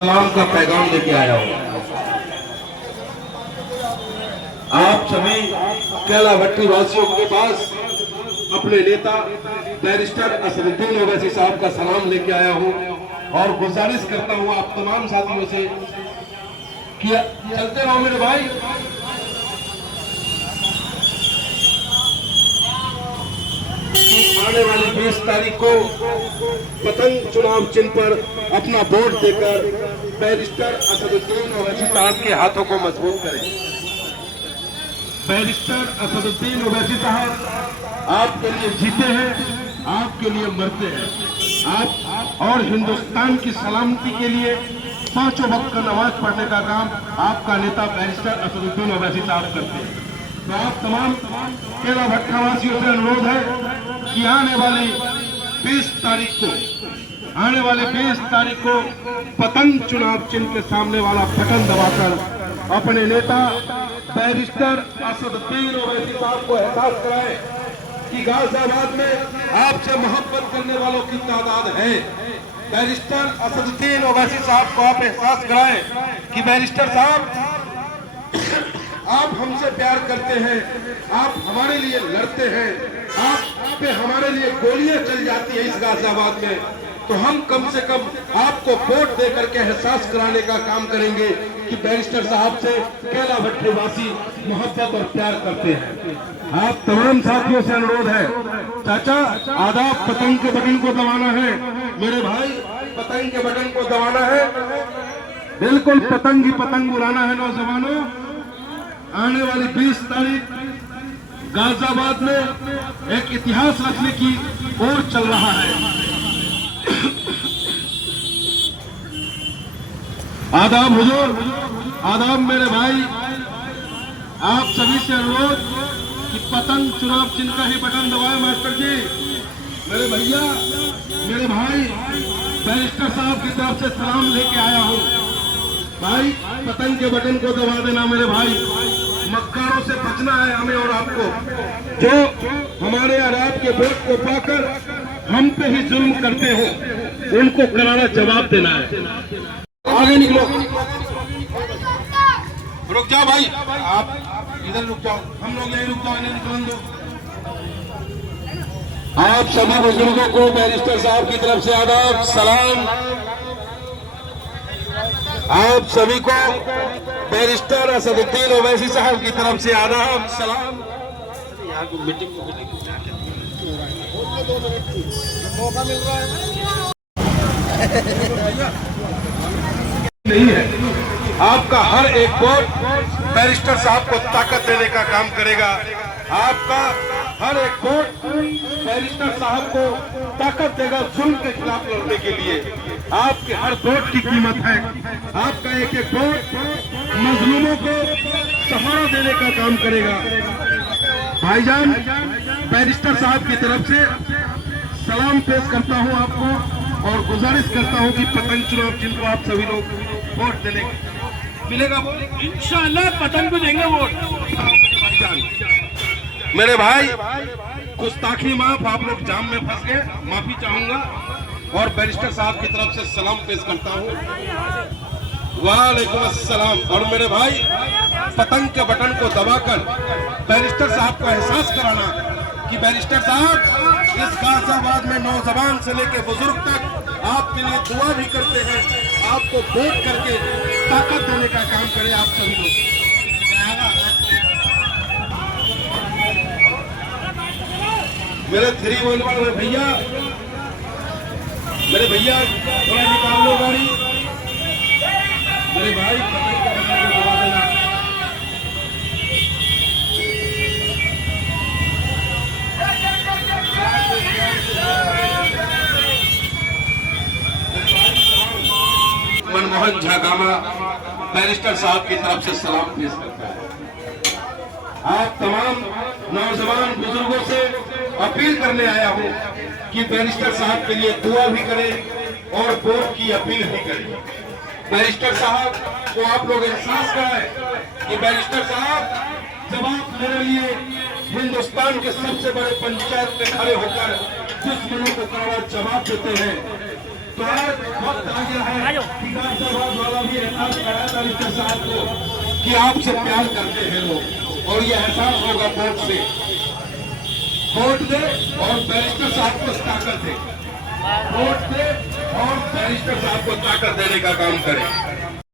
सलाम का पैगाम लेके आया हूँ। आप सभी कैला भट्टी वासियों के पास अपने नेता बैरिस्टर असदुद्दीन ओवैसी साहब का सलाम लेके आया हूँ और गुजारिश करता हूँ आप तमाम साथियों से कि चलते रहो मेरे भाई। आने वाली 20 तारीख को पतंग चुनाव चिन्ह पर अपना वोट देकर बैरिस्टर असदुद्दीन ओवैसी साहब के हाथों को मजबूत करें। बैरिस्टर असदुद्दीन ओवैसी साहब आपके लिए जीते हैं, आपके लिए मरते हैं, आप और हिंदुस्तान की सलामती के लिए पांचों वक्त का नमाज पढ़ने का काम आपका नेता बैरिस्टर असदुद्दीन ओवैसी साहब करते हैं। तो आप तमाम कैला भट्टा वासियों से अनुरोध है कि आने वाली 20 तारीख को पतंग चुनाव चिन्ह के सामने वाला बटन दबाकर अपने नेता बैरिस्टर असदुद्दीन ओवैसी साहब को एहसास कराएं कि गाजियाबाद में आपसे मोहब्बत करने वालों की तादाद है। बैरिस्टर असदुद्दीन ओवैसी साहब को आप एहसास कराएं कि बैरिस्टर साहब आप हमसे प्यार करते हैं, आप हमारे लिए लड़ते हैं, आप पे हमारे लिए गोलियां चल जाती है इस गाजियाबाद में, तो हम कम से कम आपको वोट देकर के एहसास कराने का काम करेंगे कि बैरिस्टर साहब से कैला भट्टी वासी मोहब्बत और प्यार करते हैं। आप तमाम साथियों से अनुरोध है, चाचा आदाब, पतंग के बटन को दबाना है मेरे भाई, पतंग के बटन को दबाना है, बिल्कुल पतंग ही पतंग उड़ाना है नौजवानों। आने वाली 20 तारीख गाजियाबाद में एक इतिहास रचने की ओर चल रहा है। आदाब हुजूर, आदाब मेरे भाई, आप सभी से अनुरोध कि पतंग चुनाव चिन्ह का ही बटन दबाएं मास्टर जी। मेरे भैया, मेरे भाई, बैरिस्टर साहब की तरफ से सलाम लेके आया हूँ भाई, पतंग के बटन को दबा देना मेरे भाई। मक्कारों से बचना है हमें और आपको, जो हमारे और आपके वोट को पाकर हम पे ही जुल्म करते हो, उनको करारा जवाब देना है। आगे निकलो, रुक जाओ भाई, आप इधर रुक जाओ, हम लोग यहीं रुक जाओ, इन्हें निकलन दो। आप सभी बुजुर्गों को बैरिस्टर साहब की तरफ से आदाब सलाम। आप सभी को बैरिस्टर असदुद्दीन ओवैसी साहब की तरफ से आदाब सलाम। मीटिंग मौका मिल रहा है नहीं है, आपका हर एक वोट बैरिस्टर साहब को ताकत देने का काम करेगा। आपका हर एक वोट बैरिस्टर साहब को ताकत देगा जुल्म के खिलाफ लड़ने के लिए। आपके हर वोट की कीमत है, आपका एक एक वोट मजलूमों को सहारा देने का काम करेगा। भाईजान, बैरिस्टर साहब की तरफ से सलाम पेश करता हूं आपको और गुजारिश करता हूं कि पतंग चुनाव चिन्ह को आप सभी लोग वोट देने मिलेगा वोट, इंशाअल्लाह पतंग को देंगे वोट। मेरे भाई, गुस्ताखी माफ, आप लोग जाम में फंस गए, माफी चाहूंगा और बैरिस्टर साहब की तरफ से सलाम पेश करता हूं। वालेकुम अस्सलाम। और मेरे भाई, पतंग के बटन को दबाकर बैरिस्टर साहब को एहसास कराना कि बैरिस्टर साहब इस गाजियाबाद में नौजवान से लेकर बुजुर्ग तक आपके लिए दुआ भी करते हैं, आपको वोट करके ताकत देने का काम करें आप सभी लोग। मेरे 3 बोलवाल भैया, मेरे भैया थोड़ा निकाल लो गाड़ी, मेरे भाई पतंग का बटन को दबा देना। मनमोहन झागामा बैरिस्टर साहब की तरफ से सलाम पेश करता है। आप तमाम नौजवान बुजुर्गों से अपील करने आया हूं कि बैरिस्टर साहब के लिए दुआ भी करें और वोट की अपील भी करें। बैरिस्टर साहब को आप लोग एहसास कराएं कि बैरिस्टर साहब जब आप मेरे लिए हिंदुस्तान के सबसे बड़े पंचायत में खड़े होकर दुश्मनों को करारा जवाब देते हैं, तो आज वक्त आ गया है कि साहब को कि आपसे प्यार करते हैं लोग, और ये एहसास होगा वोट से। वोट दे और बैरिस्टर साहब को ताकत दे, वोट दे और बैरिस्टर साहब को ताकत देने का काम करें।